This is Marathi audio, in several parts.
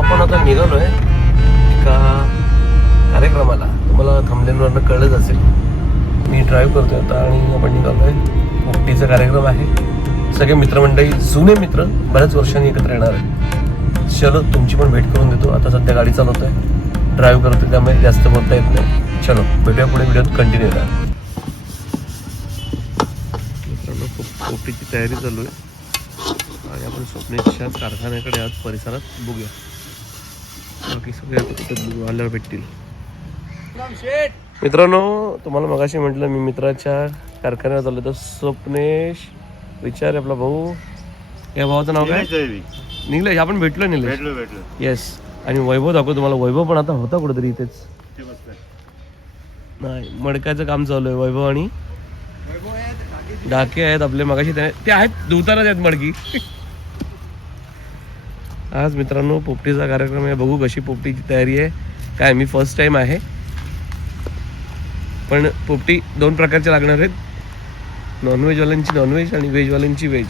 आपण आता निघालोय एका कार्यक्रमाला. तुम्हाला थंबनेलवरनं कळलंच असेल. मी ड्राईव्ह करतोय आता आणि आपण निघालोय. पोपटीचा कार्यक्रम आहे. सगळे मित्रमंडळी, जुने मित्र बऱ्याच वर्षांनी एकत्र येणार आहे. चलो तुमची पण भेट करून देतो. आता सध्या गाडी चालवतोय, ड्राईव्ह करतोय, त्यामुळे जास्त बोलता येत नाही. चलो भेटूया पुढे व्हिडिओत कंटिन्यू करा. मित्रांनो पोपटीची तयारी चालू आहे आणि आपण स्वप्नेशच्या कारखान्याकडे आज परिसरात बघूया. बाकी सगळे बघू आल्यावर भेटतील. मित्रांनो तुम्हाला मगाशी म्हटलं मी मित्राच्या कारखान्यात आलो. तर स्वप्नेश विचार आपला भाऊ, या भावाचं नाव काय? निलेश. आपण भेटलो निलेश. येस. आणि वैभव दाखव तुम्हाला. वैभव पण आता होता कुठेतरी इथेच. नाही, मडकाचं काम चालू आहे. वैभव आणि डाके आहेत आपले. मगाशी ते आहेत दुतारच आहेत मडकी. आज मित्रांनो पोपटीचा कार्यक्रम आहे. बघू कशी पोपटीची तयारी आहे काय. मी फर्स्ट टाइम आहे, पण पोपटी दोन प्रकारच्या लागणार आहेत. नॉनव्हेजवाल्यांची नॉनव्हेज आणि व्हेजवाल्यांची व्हेज.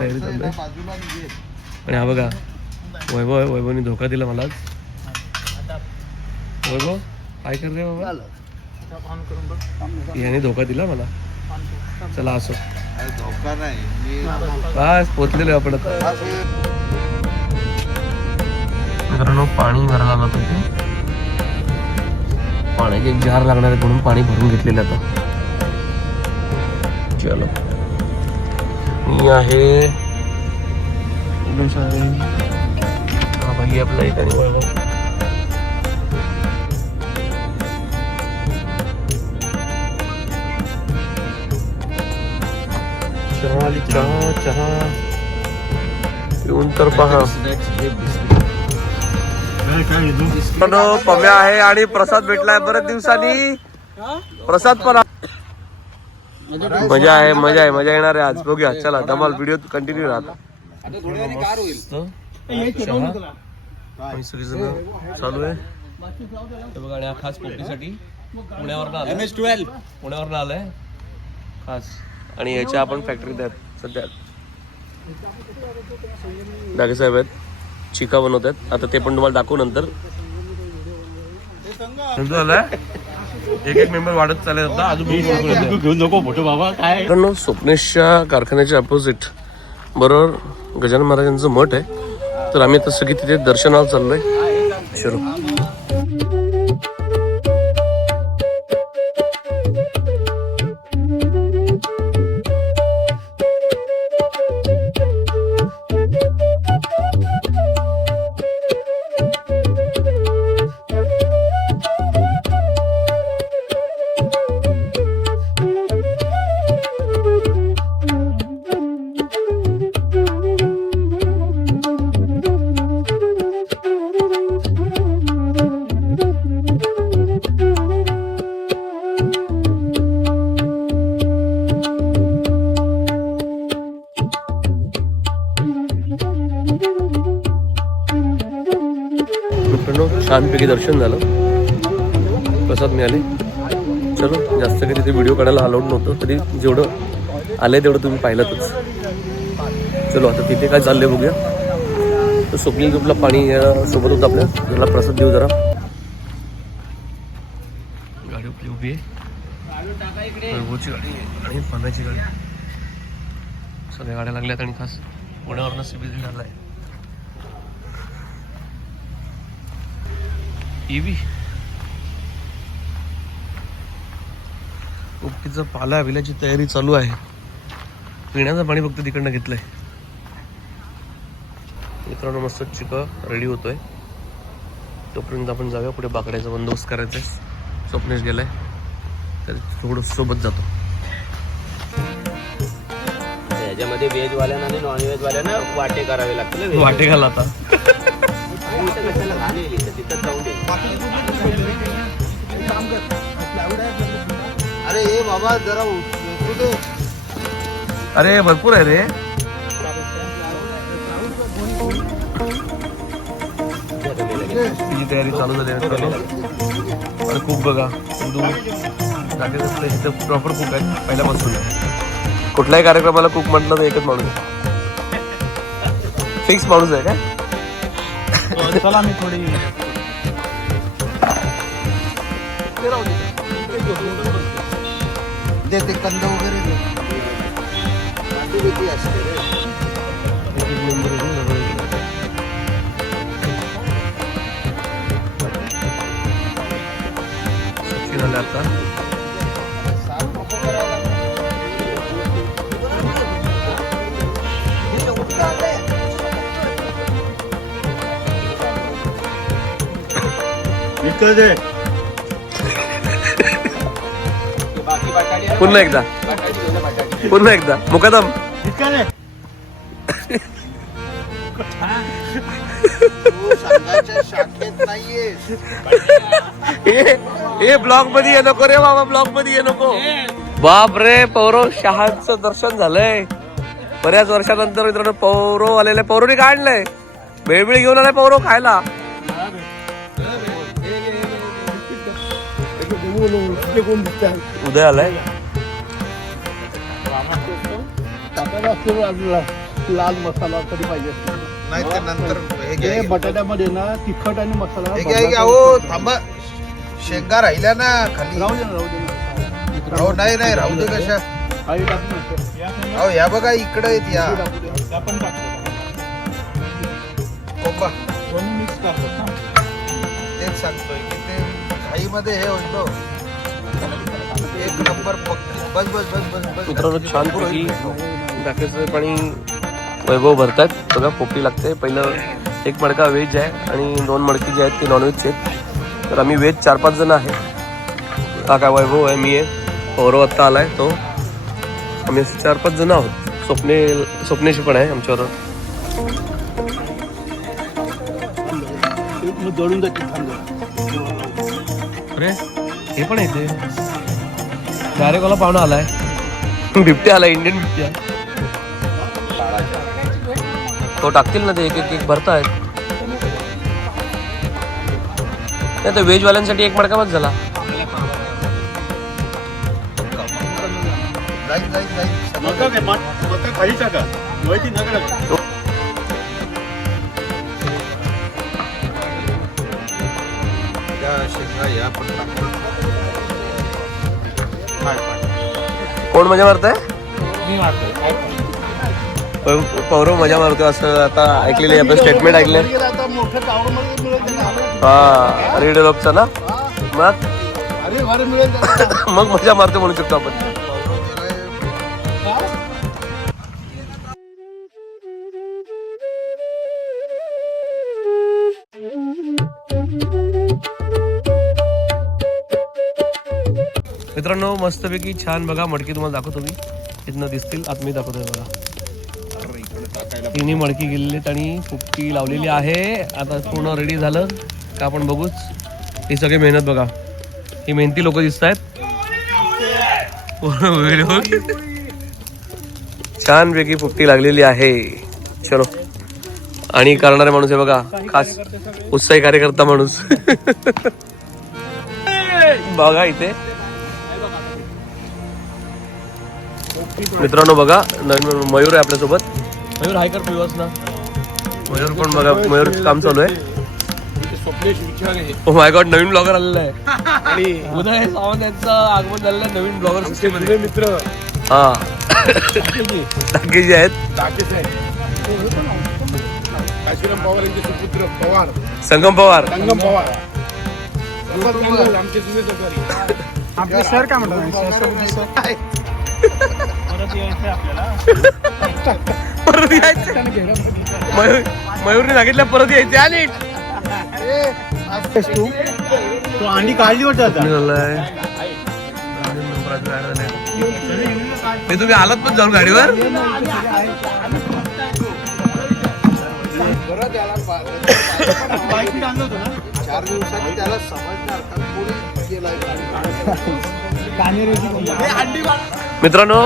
तयारी चालू आहे. आणि हा बघा वैभव आहे. वैभवने धोका दिला मला. वैभव काय कर रे बाबा. याने धोका दिला मला. चला असो, धोका नाही, बस पोचलेलो आपण आता. मित्रांनो पाणी भरायला आलं पाहिजे. पाण्याचे एक जार लागणार आहे म्हणून पाणी भरून घेतलेलं आता. चलो मी आहे हा भाई आपला एक आणि वैभव. चहा चहा येऊन तर पहा. पम्या आहे आणि प्रसाद भेटलाय बऱ्याच दिवसांनी. प्रसाद पण मजा आहे, मजा आहे, मजा येणार आहे आज. बघूया चला धमाल. व्हिडिओ कंटिन्यू राहता. सगळेजण चालू आहे बघा. आणि हा खास पोपटीसाठी पुण्यावरनं आलाय खास. आणि याच्या आपण फॅक्टरीत आहेत सध्या. डाके साहेब आहेत, चिका बनवत आहेत. आता ते पण तुम्हाला दाखवू नंतर. एक एक मेंबर वाढत चालत होता. अजून घेऊन नको फोटो बाबा. काय स्वप्नेशच्या कारखान्याच्या अपोजिट बरोबर गजानन महाराजांचं मठ आहे. तर आम्ही आता सगळी तिथे दर्शनाला चाललोय. चलो छानपैकी दर्शन झालं, प्रसाद मिळाले. चलो जास्त काही तिथे व्हिडिओ काढायला अलाउड नव्हतं, तरी जेवढं आलंय तेवढं तुम्ही पाहिलंतच. चलो आता तिथे काय चाललंय बघूया. तर स्वप्नील ग्रुपला पाणी सोबत होतं आपल्या. त्याला प्रसाद देऊ जरा. गाडी आपली उभी आहे, वैभवची गाडी आणि पाण्याची गाडी. सगळ्या गाड्या लागल्यात आणि खास पुण्यावरनं सीबीसी झालाय. पोपटीचा पाला विल्याची तयारी चालू आहे. पिण्याचं पाणी फक्त तिकडनं घेतलंय. मित्रांनो मस्त चिका रेडी होतोय. तोपर्यंत आपण जाऊया पुढे. बाकड्याचा बंदोबस्त करायचा आहे. स्वप्नेश गेलाय तर थोडं सोबत जातो. याच्यामध्ये व्हेजवाल्यांना आणि नॉन व्हेजवाल्यांना वाटे करावे लागतील. वाटे घाला आता. अरे ये बाबा जरा अरे भरपूर आहे रे. तिची तयारी चालू झाली आणि कुक बघा प्रॉपर कुक आहे पहिल्यापासून. कुठल्याही कार्यक्रमाला कुक म्हटलं तर एकच माणूस. फिक्स माणूस आहे काय? चला मी थोडी दे ते कंद वगैरे दे. कांदी भीती असते रे. सचिन आले आता. विकत दे. बाकी बटाटे आहे. पुन्हा एकदा बटाटे घेऊन ये, बटाटे. पुन्हा एकदा मुकादम. विकत दे. तू संघाच्या शाखेत नाहीयेस. हे ब्लॉग मध्ये ये नको रे बाबा, ब्लॉग मध्ये ये नको. बाप रे, पौरव शहाचं दर्शन झालंय बऱ्याच वर्षानंतर. मित्रांनो पौरव आलेले, पौरवनी काय आणलंय? भेळबिळ घेऊन आलाय पौरव खायला. उदय आलाय. लाल मसाला तरी पाहिजे. नाही ते नंतर हे हे घ्या. बटाट्यामध्ये ना तिखट आणि मसाला हे घ्या, हे घ्या. हो थांबा, शेंगा राहिल्या ना खाली. राहू दे ना, राहू दे ना. हो नाही नाही राहू दे. कशा आई टाकू ना. अहो या बघा इकडे आहेत या. टाकू दे. आपण टाकतो. ओपा दोन्ही मिक्स करतो ना. तेच सांगतोय की ते खाईमध्ये हे होतो. एक नंबर पक्की. बस बस बस बस बस. मित्रांनो छानपैकी टाकायचं पाणी वैभव भरतात बघा. पोपटी लागते. पहिलं एक मडका व्हेज आहे आणि 2 मडकी जे आहेत ते नॉनव्हेजचे आहेत. तर आम्ही व्हेज 4-5 जण आहे. हा काय वैभव आहे, मी आहे, पौरव आत्ता आलाय तो. आम्ही 4-5 जण आहोत. स्वप्नेशी पण आहे आमच्याबरोबर. मग दळून जाते थांब. अरे हे पण येते डायरेक्ट मला पाहुणा आलाय. बिबट्या आलाय, इंडियन बिबट्या. तो टाकतील ना ते, एक एक भरतायत. नाही तर व्हेजवाल्यांसाठी एक मडका बस झाला. जाईल जाईल जाईल. मका काय मका खाली टाका. माहिती नका. या शेंगा या पण टाकतो. कोण मजा मारताय? मी मारतो. पौरव मजा मारतो असं आता ऐकलेलं आहे. आपण स्टेटमेंट ऐकलंय. आता मोठ्या टावर मध्ये मिळेल त्याला. हा रेड लॉकचा ना. मग अरे घर मिळेल त्याला. मग मजा मारतो म्हणू शकतो आपण. मित्रांनो मस्तपैकी छान बघा मडकी तुम्हाला दाखवतो मी. इथनं दिसतील आत मी दाखवतोय बघा. तिन्ही मडकी गेलेली आहेत आणि पोपटी लावलेली आहे. आता पूर्ण रेडी झालं का आपण बघूच. ही सगळी मेहनत बघा. ही मेहनती लोक दिसत आहेत. छान पैकी पोपटी लागलेली आहे. चलो. आणि करणारा माणूस आहे बघा, खास उत्साही कार्यकर्ता माणूस. बघा इथे मित्रांनो बघा नवीन मयूर आहे आपल्यासोबत. मयूर हाय कर पिवास ना. मयूर पण बघा, मयूर काम चालू आहे. Oh my God, Naveen blogger आलेला आहे. आणि उदय सावंत यांचं आगमन झालेलं आहे नवीन ब्लॉगर सिस्टीम मध्ये. मित्र हा टाके जे आहेत. काशीराम पवार यांचे सुपुत्र पवार. संगम पवार. संगम पवार आमचे जुने सहकारी. आपले सर काय म्हणतात? परत यायचं. मयूरने सांगितलं परत यायचे. आणि तो अंडी काढली वाटत आता. मी तुम्ही आलात पण जाऊन गाडीवर. परत याला 4 दिवसांनी त्याला समजणार का कोणी गेलाय. मित्रांनो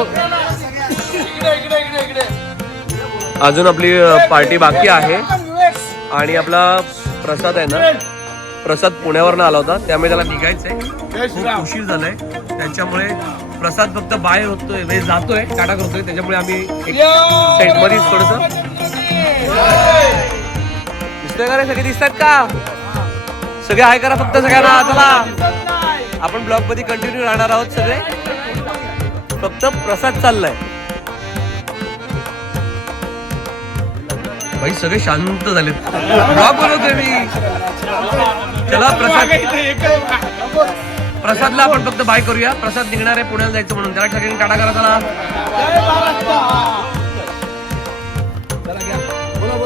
अजून आपली पार्टी बाकी आहे. आणि आपला प्रसाद आहे ना, प्रसाद पुण्यावरनं आला होता त्यामुळे त्याला निघायचंय. खूप उशीर झालाय त्याच्यामुळे प्रसाद फक्त बाहेर होतोय, म्हणजे जातोय, टाटा करतोय. त्याच्यामुळे आम्ही एक साईड मध्येच थोडस दिसतोय का रे? सगळे दिसतात का? सगळे हाय करा फक्त सगळ्यांना. चला आपण ब्लॉग मध्ये कंटिन्यू राहणार आहोत सगळे. फक्त प्रसाद चाललाय. भाई सगळे शांत झालेत. ब्लॉग बनवतोय मी. चला प्रसादला आपण फक्त बाय करूया. प्रसाद निघणार आहे पुण्याला जायचं म्हणून. त्याला सगळ्यांनी टाटा करा.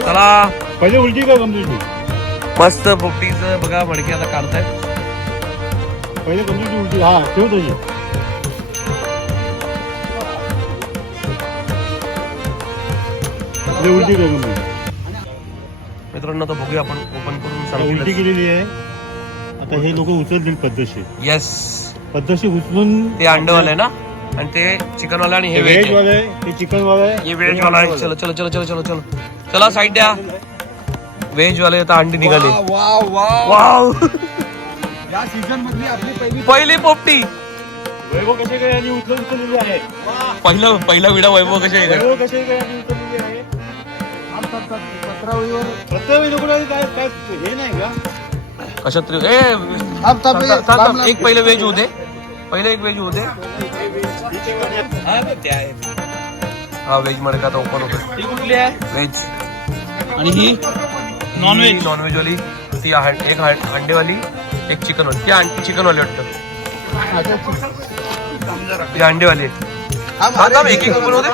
चला पहिले उलटी का कमजोरी? मस्त पोपटीचं बघा मडकी आता काढतायत. पहिले कमजोरी उलटी. हा ठेव तुझी. उलटी का कमजोरी? मित्रांनो आता बघूया आपण ओपन करून उलटी सांगू. केलेली आहे. आता हे लोक उचलतील पद्धतशीर. येस पद्धतशीर उचलून. ते अंडवाले आहे ना आणि ते चिकन वाला आणि हे व्हेज व्हेज वाले ते चिकन वाले ये व्हेज वाला आहे. चलो चलो चलो चलो चलो चलो चला साईड द्या. व्हेज वाले आता अंडी निघाले. वाव या सीझन मधली आपली पहिली पोपटी. वैभव कसे काय यांनी उचललेली आहे. पहिला विडा वैभव कशा आहे. वैभव कसे काय यांनी उचललेली आहे. पत्रावळीवर प्रत्येक लोकांना काय काय हे नाही का. कशात तरी एक पहिले व्हेज होते. पहिले एक व्हेज होते. हा व्हेज मडका आता ओपन होतो. ती कुठली आहे? व्हेज आणि ही नॉनव्हेज. नॉनव्हेज वाली ती एक अंडेवाली एक चिकन वाली. ती चिकन वाली वाटतं. ती अंडेवाली आहे. एक ओपन होते.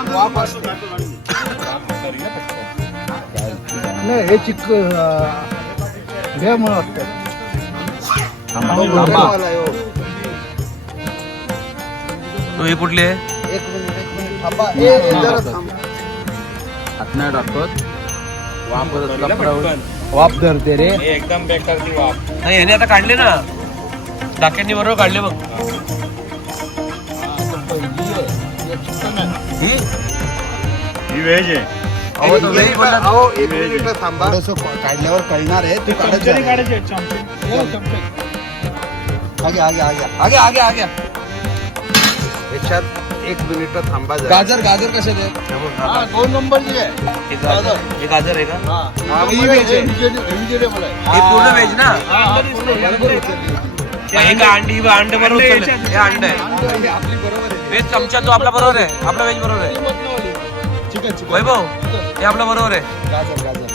नाही हे चिक घ्या मला वाटतं. तो हे कुठली आहे. एक मिनिट थांबा. जरा थांब. हात नाही टाकत. वाप धरते रे. एकदम बेकार ती वाफ. नाही याने आता काढले ना. डाक्यांनी बरोबर काढले बघ. ही व्हेज आहे. अहो, तो व्हेज बोलला. अहो, एक मिनिट थांबा. थोडंसं काढल्यावर कळणार आहे. तू चमच्याने काढायचं. काढायचे. आगे आगे आगे आगे आगे आगे याच्यात एक मिनिट थांबा. गाजर गाजर कसे दे. 2 नंबरची आहे. हे गाजर आहे का. हे हे पूर्ण व्हेज ना. हे का अंडी अंड बरोबर उचलले. हे अंड आहे. आपली बरोबर आहे. व्हेज चमचा तो आपला बरोबर आहे. आपला व्हेज बरोबर आहे. चिकन वैभव हे आपला बरोबर आहे. गाजर गाजर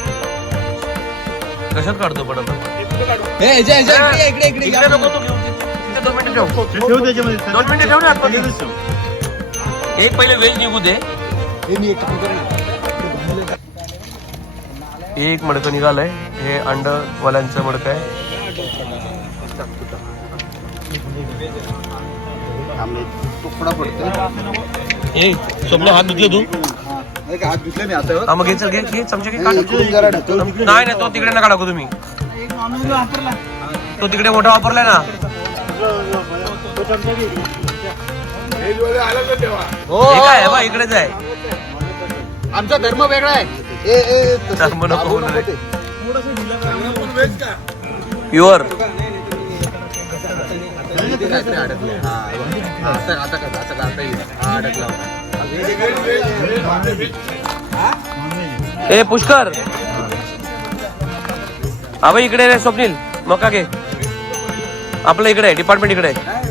कशात काढतो पण आता. इकडे इकडे नको तू घेऊ. तिथे 2 मिनिटं ठेव. ठेव त्याच्यामध्ये. 2 मिनिटं ठेव ना आतमध्ये. एक पहिले व्हेज निघू दे. हे मी एक एक मडकं निघालंय. हे अंडवाल्यांचं मडकं आहे. तुकडा पडतो. ए स्वप्न हात धुतले तू. हात धुतले मी आता. हा मग घे घे चमचे घे. काढ. इकडून जरा ढकल. नाही नाही तो तिकडे नका टाकू तुम्ही. तो तिकडे मोठा वापरलाय ना. हो हे काय आहे बा इकडेच आहे. आमचा धर्म वेगळा आहे. धर्म नको बोलू रे. प्युअर. ए पुष्कर हा भाई इकडे रे. स्वप्नील मका घे. आपलं इकडे आहे. डिपार्टमेंट इकडे आहे.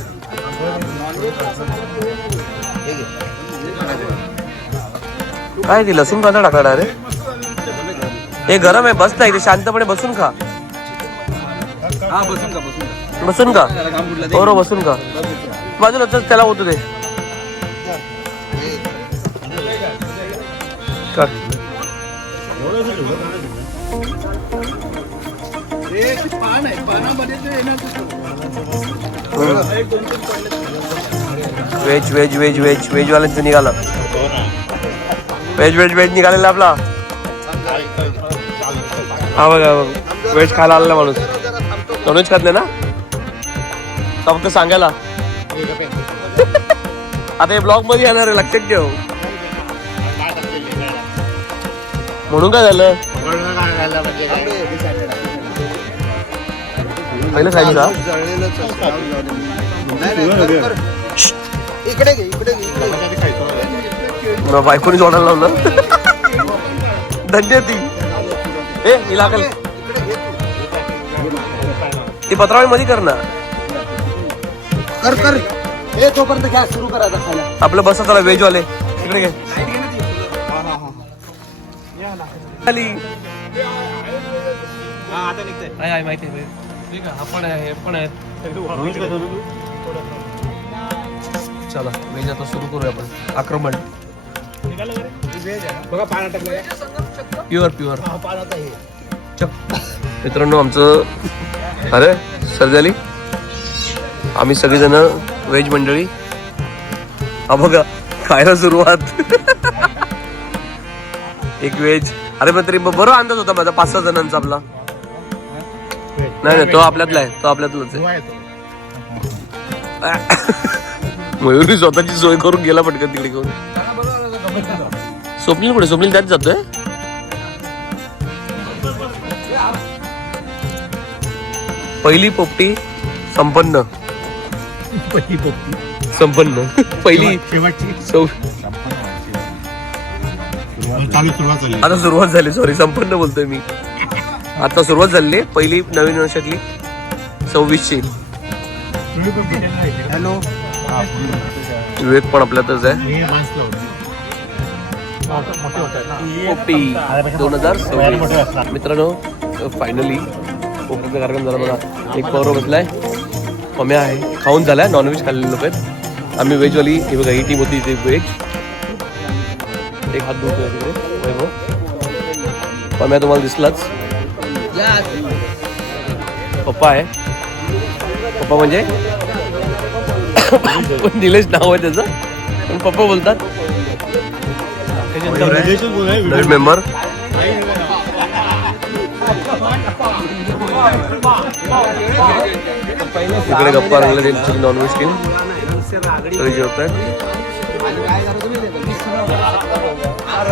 काय ती लसूण कांदा टाकणार रे. हे गरम आहे. बस नाही. शांतपणे बसून खा. बसून का बरोबर बसून का. बाजूला त्याला होतो ते. Veg veg veg veg veg वाल्यांचं निघालं. व्हेज व्हेज व्हेज निघालेला आपला. हा बघा व्हेज खायला आलेला माणूस. नॉनव्हेज खात नाही ना. फक्त सांगायला. आता हे ब्लॉग मध्ये येणार आहे लक्षात ठेव. म्हणून काय झालं. पहिलं सांगितलं इकडे घे इकडे घे. बायकोनी जोडायला लावलं. धन्य ती ए हिला कल इकडे घे तू. ती पत्रावळी मध्ये कर ना. कर कर हे तोपर्यंत गॅस सुरू करायचा खायला. आपलं बसा चला व्हेज वाले तिकडे घे खाली. आहे माहिती आहे ठीक आहे. आपण आहे हे पण आहेत. चला व्हेज आता सुरू करूया आपण आक्रमण. बघा पाण्यात टाकलं. प्युअर प्युअर पाण्यात आहे. मित्रांनो आमचं अरे सर झाली. आम्ही सगळेजण व्हेज मंडळी. हा बघा खायला सुरुवात. एक व्हेज. अरे पण तरी बरोबर अंदाज होता माझा 5-6 जणांचा आपला. नाही तो आपल्यातला आहे. तो आपल्यातलाच आहे. मयुरी स्वतःची सोय करून गेला पटकन तिकडे घेऊन. स्वप्नील कुठे? स्वप्नील त्याच जातोय. पहिली पोपटी संपन्न. संपन्न पहिली आता सुरुवात झाली. सॉरी संपन्न बोलतोय मी. आता सुरुवात झाली पहिली नवीन वर्षातली 26ची. हॅलो विवेक पण आपल्यातच आहे. पोपटी 2026 मित्रांनो फायनली पोपटीचा कार्यक्रम झाला बघा. एक पौरव बसलाय. पम्या आहे. खाऊन झालाय. नॉनव्हेज खाल्लेले लोक आहेत. आम्ही व्हेजवाली ही बघा ही टीम होती ती व्हेज. एक हात धुतोय तिकडे वैभव. पम्या तुम्हाला दिसलाच. पप्पा आहे. पप्पा म्हणजे निलेश नाव आहे त्याचं पण पप्पा बोलतात. नवीन मेंबर इकडे गप्पा रंगला त्यांची नॉनव्हेज टीम सगळे जेवतात.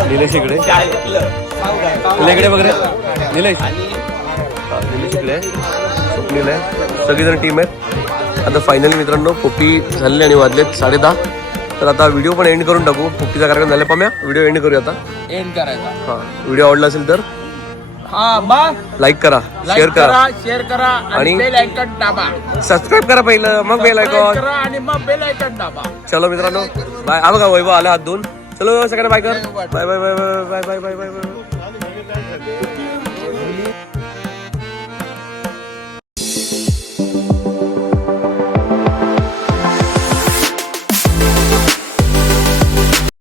निलेश इकडे. इकडे वगैरे निलेश. निलेश इकडे स्वप्नील आहे. सगळीजण टीम आहेत. आता फायनली मित्रांनो पोपटी झालेली आणि वाजलेत 10:30. तर आता व्हिडिओ पण एंड करून टाकू. पोपटीचा कार्यक्रम झाला. पम्या व्हिडिओ एंड करूया आता. एंड करायचा. हा व्हिडिओ आवडला असेल तर लाईक करा, शेअर करा आणि बेल आयकॉन दाबा. सबस्क्राईब करा पहिलं मग बेल आयकॉन आणि मग बेल आयकॉन दाबा. चलो मित्रांनो बाय. हा बघा वैभव आला हात धुवून. चलो सगळ्यांना बाय कर. Bye bye bye bye bye bye bye bye bye.